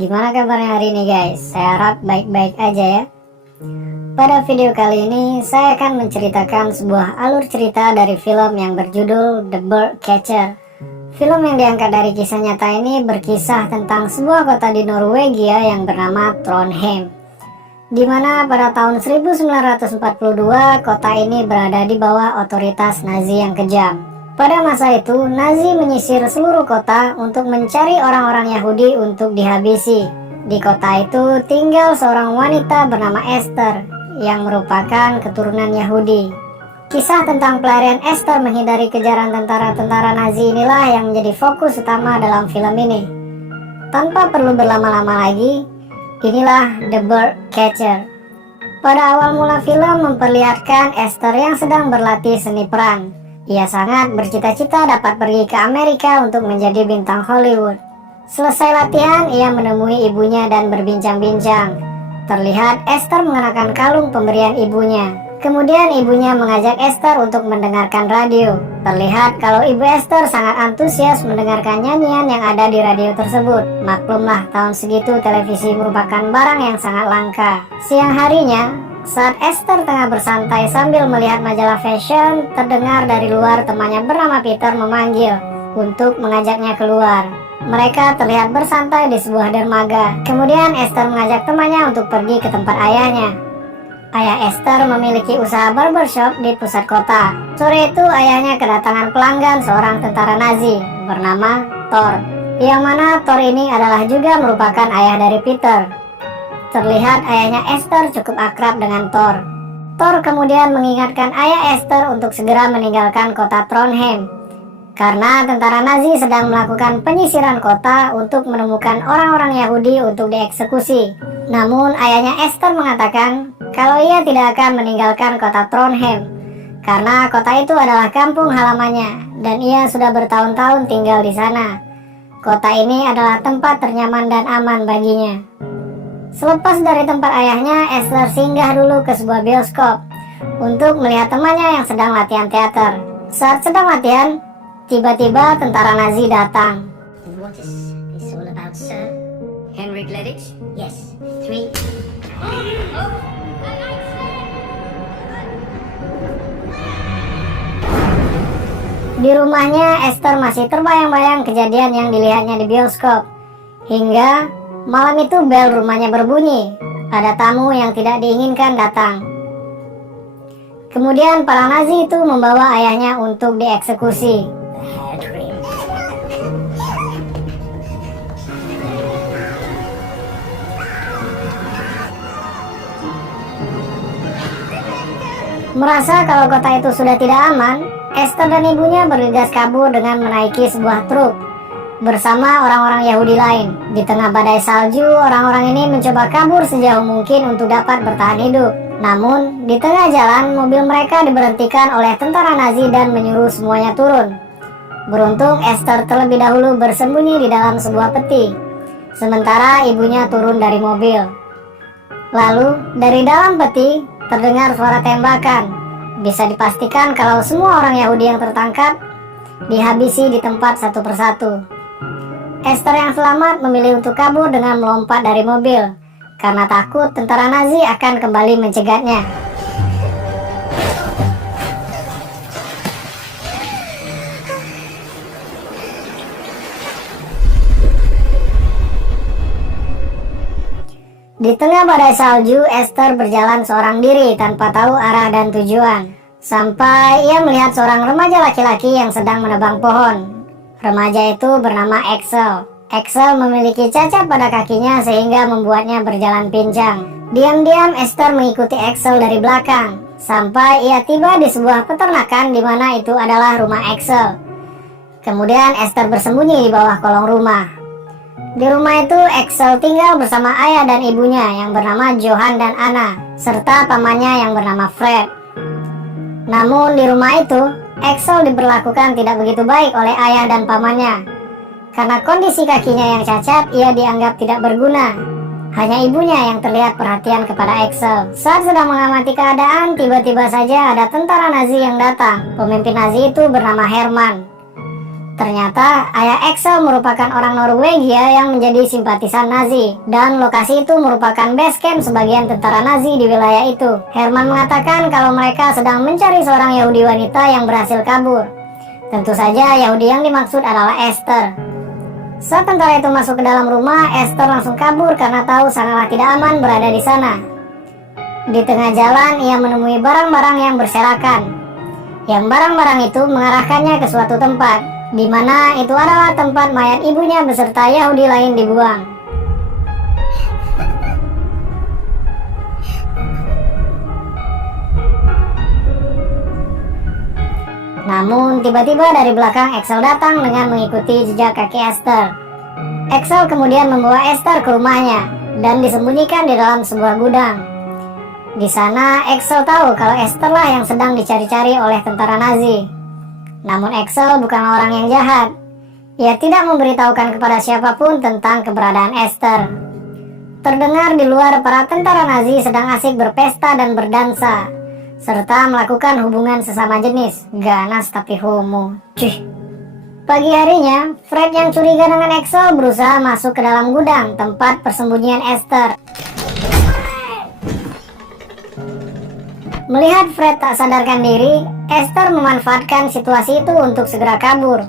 Gimana kabarnya hari ini guys? Saya harap baik-baik aja ya. Pada video kali ini saya akan menceritakan sebuah alur cerita dari film yang berjudul The Birdcatcher. Film yang diangkat dari kisah nyata ini berkisah tentang sebuah kota di Norwegia yang bernama Trondheim, di mana pada tahun 1942 kota ini berada di bawah otoritas Nazi yang kejam. Pada masa itu, Nazi menyisir seluruh kota untuk mencari orang-orang Yahudi untuk dihabisi. Di kota itu tinggal seorang wanita bernama Esther yang merupakan keturunan Yahudi. Kisah tentang pelarian Esther menghindari kejaran tentara-tentara Nazi inilah yang menjadi fokus utama dalam film ini. Tanpa perlu berlama-lama lagi, inilah The Birdcatcher. Pada awal mula film memperlihatkan Esther yang sedang berlatih seni peran. Ia sangat bercita-cita dapat pergi ke Amerika untuk menjadi bintang Hollywood. Selesai latihan, ia menemui ibunya dan berbincang-bincang. Terlihat Esther mengenakan kalung pemberian ibunya. Kemudian ibunya mengajak Esther untuk mendengarkan radio. Terlihat kalau ibu Esther sangat antusias mendengarkan nyanyian yang ada di radio tersebut. Maklumlah tahun segitu televisi merupakan barang yang sangat langka. Siang harinya, saat Esther tengah bersantai sambil melihat majalah fashion, terdengar dari luar temannya bernama Peter memanggil untuk mengajaknya keluar. Mereka terlihat bersantai di sebuah dermaga. Kemudian Esther mengajak temannya untuk pergi ke tempat ayahnya. Ayah Esther memiliki usaha barbershop di pusat kota. Sore itu ayahnya kedatangan pelanggan seorang tentara Nazi bernama Thor, yang mana Thor ini adalah juga merupakan ayah dari Peter. Terlihat ayahnya Esther cukup akrab dengan Thor. Thor kemudian mengingatkan ayah Esther untuk segera meninggalkan kota Trondheim, karena tentara Nazi sedang melakukan penyisiran kota untuk menemukan orang-orang Yahudi untuk dieksekusi. Namun ayahnya Esther mengatakan kalau ia tidak akan meninggalkan kota Trondheim, karena kota itu adalah kampung halamannya dan ia sudah bertahun-tahun tinggal di sana. Kota ini adalah tempat ternyaman dan aman baginya. Selepas dari tempat ayahnya, Esther singgah dulu ke sebuah bioskop untuk melihat temannya yang sedang latihan teater. Saat sedang latihan, tiba-tiba tentara Nazi datang. What is this all about, sir? Henrik Ledich? Yes. 3. Di rumahnya, Esther masih terbayang-bayang kejadian yang dilihatnya di bioskop. Hingga malam itu bel rumahnya berbunyi. Ada tamu yang tidak diinginkan datang. Kemudian para Nazi itu membawa ayahnya untuk dieksekusi. Merasa kalau kota itu sudah tidak aman, Esther dan ibunya bergegas kabur dengan menaiki sebuah truk bersama orang-orang Yahudi lain. Di tengah badai salju, orang-orang ini mencoba kabur sejauh mungkin untuk dapat bertahan hidup. Namun, di tengah jalan, mobil mereka diberhentikan oleh tentara Nazi dan menyuruh semuanya turun. Beruntung, Esther terlebih dahulu bersembunyi di dalam sebuah peti, sementara ibunya turun dari mobil. Lalu, dari dalam peti, terdengar suara tembakan. Bisa dipastikan kalau semua orang Yahudi yang tertangkap dihabisi di tempat satu persatu. Esther yang selamat memilih untuk kabur dengan melompat dari mobil karena takut tentara Nazi akan kembali mencegatnya. Di tengah badai salju, Esther berjalan seorang diri tanpa tahu arah dan tujuan, sampai ia melihat seorang remaja laki-laki yang sedang menebang pohon. Remaja itu bernama Axel. Axel memiliki cacat pada kakinya sehingga membuatnya berjalan pincang. Diam-diam Esther mengikuti Axel dari belakang sampai ia tiba di sebuah peternakan di mana itu adalah rumah Axel. Kemudian Esther bersembunyi di bawah kolong rumah. Di rumah itu Axel tinggal bersama ayah dan ibunya yang bernama Johan dan Anna, serta pamannya yang bernama Fred. Namun di rumah itu Axel diperlakukan tidak begitu baik oleh ayah dan pamannya. Karena kondisi kakinya yang cacat, ia dianggap tidak berguna. Hanya ibunya yang terlihat perhatian kepada Axel. Saat sedang mengamati keadaan, tiba-tiba saja ada tentara Nazi yang datang. Pemimpin Nazi itu bernama Herman. Ternyata ayah Axel merupakan orang Norwegia yang menjadi simpatisan Nazi, dan lokasi itu merupakan base camp sebagian tentara Nazi di wilayah itu. Herman mengatakan kalau mereka sedang mencari seorang Yahudi wanita yang berhasil kabur. Tentu saja Yahudi yang dimaksud adalah Esther. Saat tentara itu masuk ke dalam rumah, Esther langsung kabur karena tahu sangatlah tidak aman berada di sana. Di tengah jalan ia menemui barang-barang yang berserakan. Yang barang-barang itu mengarahkannya ke suatu tempat, di mana itu adalah tempat mayat ibunya beserta Yahudi lain dibuang. Namun tiba-tiba dari belakang Axel datang dengan mengikuti jejak kaki Esther. Axel kemudian membawa Esther ke rumahnya dan disembunyikan di dalam sebuah gudang. Di sana Axel tahu kalau Esther lah yang sedang dicari-cari oleh tentara Nazi. Namun Axel bukanlah orang yang jahat. Ia tidak memberitahukan kepada siapapun tentang keberadaan Esther. Terdengar di luar para tentara Nazi sedang asik berpesta dan berdansa, serta melakukan hubungan sesama jenis. Ganas tapi homo. Cih. Pagi harinya, Fred yang curiga dengan Axel berusaha masuk ke dalam gudang tempat persembunyian Esther. Melihat Fred tak sadarkan diri, Esther memanfaatkan situasi itu untuk segera kabur.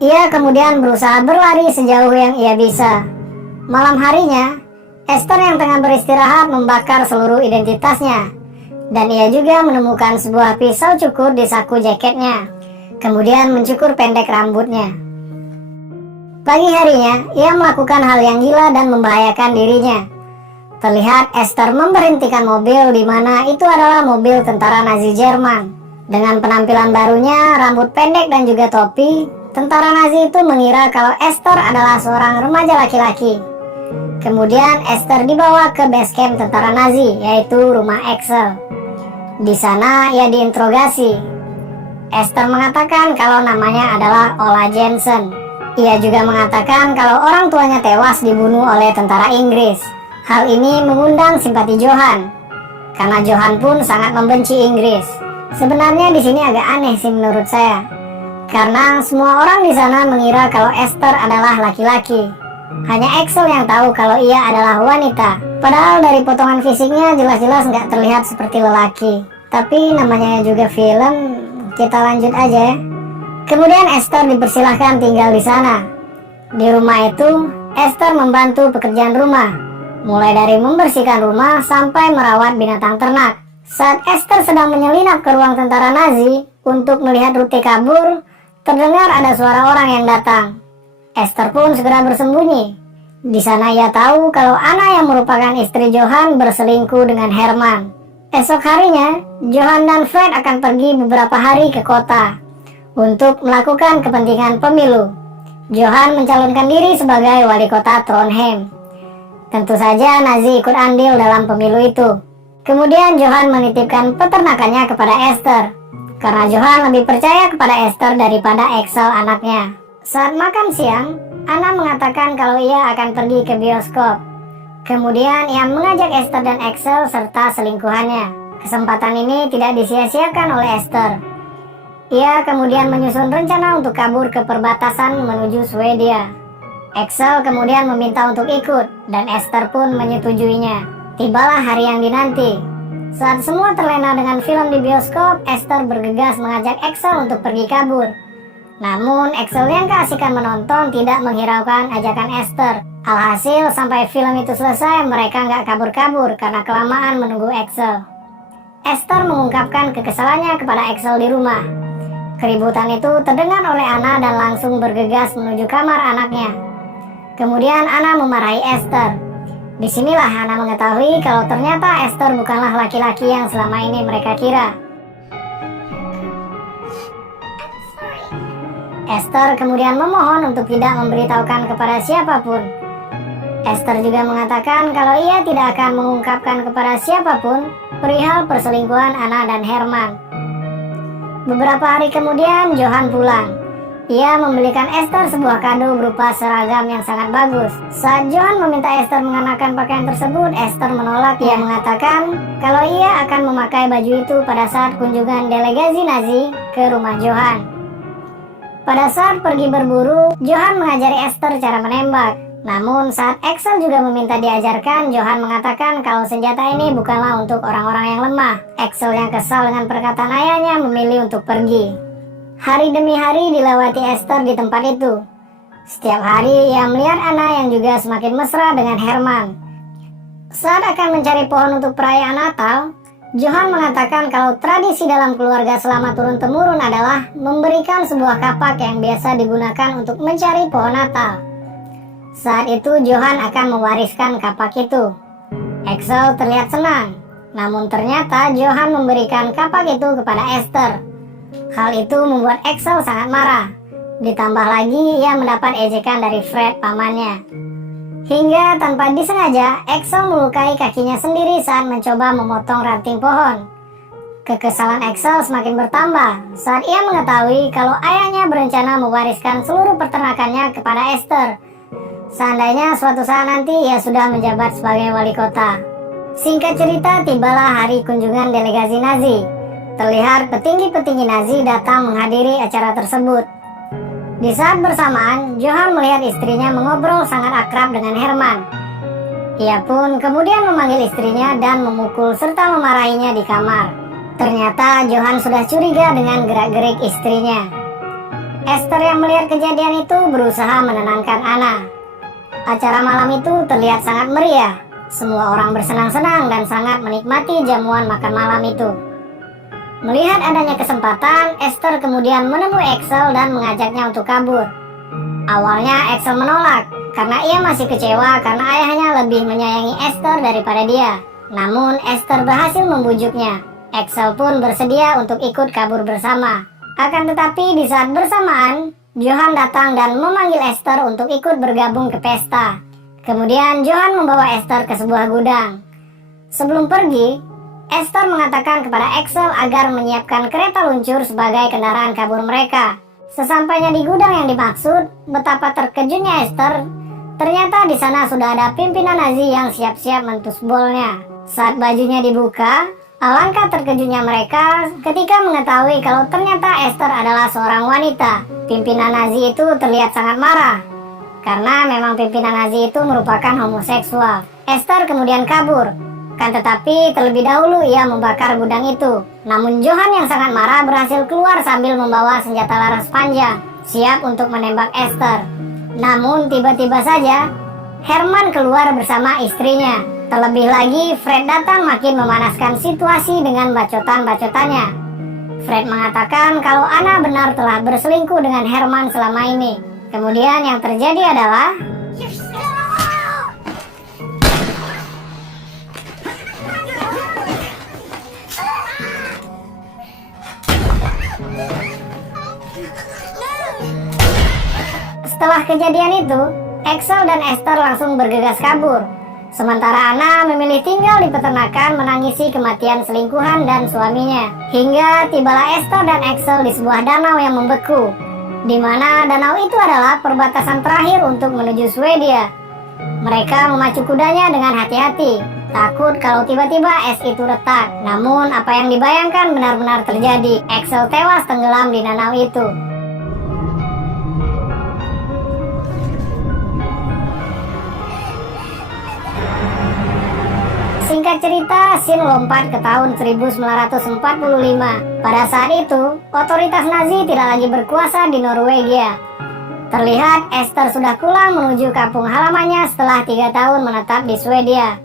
Ia kemudian berusaha berlari sejauh yang ia bisa. Malam harinya, Esther yang tengah beristirahat membakar seluruh identitasnya. Dan ia juga menemukan sebuah pisau cukur di saku jaketnya. Kemudian mencukur pendek rambutnya. Pagi harinya, ia melakukan hal yang gila dan membahayakan dirinya. Terlihat Esther memberhentikan mobil di mana itu adalah mobil tentara Nazi Jerman. Dengan penampilan barunya, rambut pendek dan juga topi, tentara Nazi itu mengira kalau Esther adalah seorang remaja laki-laki. Kemudian Esther dibawa ke base camp tentara Nazi, yaitu rumah Axel. Di sana ia diinterogasi. Esther mengatakan kalau namanya adalah Ola Jensen. Ia juga mengatakan kalau orang tuanya tewas dibunuh oleh tentara Inggris. Hal ini mengundang simpati Johan, karena Johan pun sangat membenci Inggris. Sebenarnya di sini agak aneh sih menurut saya, karena semua orang di sana mengira kalau Esther adalah laki-laki. Hanya Axel yang tahu kalau ia adalah wanita. Padahal dari potongan fisiknya jelas-jelas nggak terlihat seperti lelaki. Tapi namanya juga film, kita lanjut aja ya. Kemudian Esther dipersilahkan tinggal di sana. Di rumah itu, Esther membantu pekerjaan rumah, mulai dari membersihkan rumah sampai merawat binatang ternak. Saat Esther sedang menyelinap ke ruang tentara Nazi untuk melihat rute kabur, terdengar ada suara orang yang datang. Esther pun segera bersembunyi. Di sana ia tahu kalau Anna yang merupakan istri Johan berselingkuh dengan Herman. Esok harinya, Johan dan Fred akan pergi beberapa hari ke kota untuk melakukan kepentingan pemilu. Johan mencalonkan diri sebagai wali kota Trondheim. Tentu saja Nazi ikut andil dalam pemilu itu. Kemudian Johan menitipkan peternakannya kepada Esther, karena Johan lebih percaya kepada Esther daripada Axel anaknya. Saat makan siang, Anna mengatakan kalau ia akan pergi ke bioskop. Kemudian ia mengajak Esther dan Axel serta selingkuhannya. Kesempatan ini tidak disia-siakan oleh Esther. Ia kemudian menyusun rencana untuk kabur ke perbatasan menuju Swedia. Axel kemudian meminta untuk ikut, dan Esther pun menyetujuinya. Tibalah hari yang dinanti. Saat semua terlena dengan film di bioskop, Esther bergegas mengajak Axel untuk pergi kabur. Namun Axel yang keasikan menonton tidak menghiraukan ajakan Esther. Alhasil sampai film itu selesai, mereka nggak kabur-kabur karena kelamaan menunggu Axel. Esther mengungkapkan kekesalannya kepada Axel di rumah. Keributan itu terdengar oleh Anna dan langsung bergegas menuju kamar anaknya. Kemudian Anna memarahi Esther. Disinilah Anna mengetahui kalau ternyata Esther bukanlah laki-laki yang selama ini mereka kira. Esther kemudian memohon untuk tidak memberitahukan kepada siapapun. Esther juga mengatakan kalau ia tidak akan mengungkapkan kepada siapapun perihal perselingkuhan Anna dan Herman. Beberapa hari kemudian Johan pulang. Ia membelikan Esther sebuah kado berupa seragam yang sangat bagus. Saat Johan meminta Esther mengenakan pakaian tersebut, Esther menolak. Ia mengatakan kalau ia akan memakai baju itu pada saat kunjungan delegasi Nazi ke rumah Johan. Pada saat pergi berburu, Johan mengajari Esther cara menembak. Namun saat Axel juga meminta diajarkan, Johan mengatakan kalau senjata ini bukanlah untuk orang-orang yang lemah. Axel yang kesal dengan perkataan ayahnya memilih untuk pergi. Hari demi hari dilewati Esther di tempat itu. Setiap hari ia melihat Anna yang juga semakin mesra dengan Herman. Saat akan mencari pohon untuk perayaan Natal, Johan mengatakan kalau tradisi dalam keluarga selama turun-temurun adalah memberikan sebuah kapak yang biasa digunakan untuk mencari pohon Natal. Saat itu Johan akan mewariskan kapak itu. Axel terlihat senang, namun ternyata Johan memberikan kapak itu kepada Esther. Hal itu membuat Axel sangat marah. Ditambah lagi ia mendapat ejekan dari Fred pamannya. Hingga tanpa disengaja Axel melukai kakinya sendiri saat mencoba memotong ranting pohon. Kekesalan Axel semakin bertambah saat ia mengetahui kalau ayahnya berencana mewariskan seluruh peternakannya kepada Esther. Seandainya suatu saat nanti ia sudah menjabat sebagai wali kota. Singkat cerita, tibalah hari kunjungan delegasi Nazi. Terlihat petinggi-petinggi Nazi datang menghadiri acara tersebut. Di saat bersamaan, Johan melihat istrinya mengobrol sangat akrab dengan Herman. Ia pun kemudian memanggil istrinya dan memukul serta memarahinya di kamar. Ternyata Johan sudah curiga dengan gerak-gerik istrinya. Esther yang melihat kejadian itu berusaha menenangkan Anna. Acara malam itu terlihat sangat meriah. Semua orang bersenang-senang dan sangat menikmati jamuan makan malam itu. Melihat adanya kesempatan, Esther kemudian menemui Axel dan mengajaknya untuk kabur. Awalnya Axel menolak karena ia masih kecewa karena ayahnya lebih menyayangi Esther daripada dia. Namun Esther berhasil membujuknya. Axel pun bersedia untuk ikut kabur bersama. Akan tetapi di saat bersamaan, Johan datang dan memanggil Esther untuk ikut bergabung ke pesta. Kemudian Johan membawa Esther ke sebuah gudang. Sebelum pergi, Esther mengatakan kepada Axel agar menyiapkan kereta luncur sebagai kendaraan kabur mereka. Sesampainya di gudang yang dimaksud, betapa terkejutnya Esther. Ternyata di sana sudah ada pimpinan Nazi yang siap-siap mentusbolnya. Saat bajunya dibuka, alangkah terkejutnya mereka ketika mengetahui kalau ternyata Esther adalah seorang wanita. Pimpinan Nazi itu terlihat sangat marah karena memang pimpinan Nazi itu merupakan homoseksual. Esther kemudian kabur. Kan tetapi terlebih dahulu ia membakar gudang itu. Namun Johan yang sangat marah berhasil keluar sambil membawa senjata laras panjang, siap untuk menembak Esther. Namun tiba-tiba saja Herman keluar bersama istrinya. Terlebih lagi Fred datang makin memanaskan situasi dengan bacotan-bacotannya. Fred mengatakan kalau Anna benar telah berselingkuh dengan Herman selama ini. Kemudian yang terjadi adalah setelah kejadian itu, Axel dan Esther langsung bergegas kabur. Sementara Anna memilih tinggal di peternakan menangisi kematian selingkuhan dan suaminya. Hingga tibalah Esther dan Axel di sebuah danau yang membeku, di mana danau itu adalah perbatasan terakhir untuk menuju Swedia. Mereka memacu kudanya dengan hati-hati, takut kalau tiba-tiba es itu retak. Namun apa yang dibayangkan benar-benar terjadi. Axel tewas tenggelam di danau itu. Singkat cerita, Sin lompat ke tahun 1945. Pada saat itu, otoritas Nazi tidak lagi berkuasa di Norwegia. Terlihat Esther sudah pulang menuju kampung halamannya setelah 3 tahun menetap di Swedia.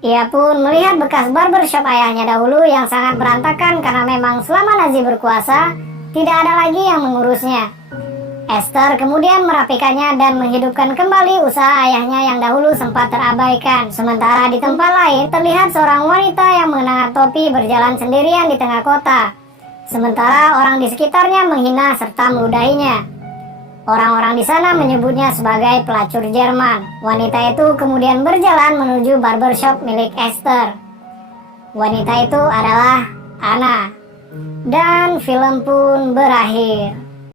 Ia pun melihat bekas barbershop ayahnya dahulu yang sangat berantakan karena memang selama Nazi berkuasa, tidak ada lagi yang mengurusnya. Esther kemudian merapikannya dan menghidupkan kembali usaha ayahnya yang dahulu sempat terabaikan. Sementara di tempat lain terlihat seorang wanita yang mengenakan topi berjalan sendirian di tengah kota. Sementara orang di sekitarnya menghina serta meludahinya. Orang-orang di sana menyebutnya sebagai pelacur Jerman. Wanita itu kemudian berjalan menuju barbershop milik Esther. Wanita itu adalah Anna. Dan film pun berakhir.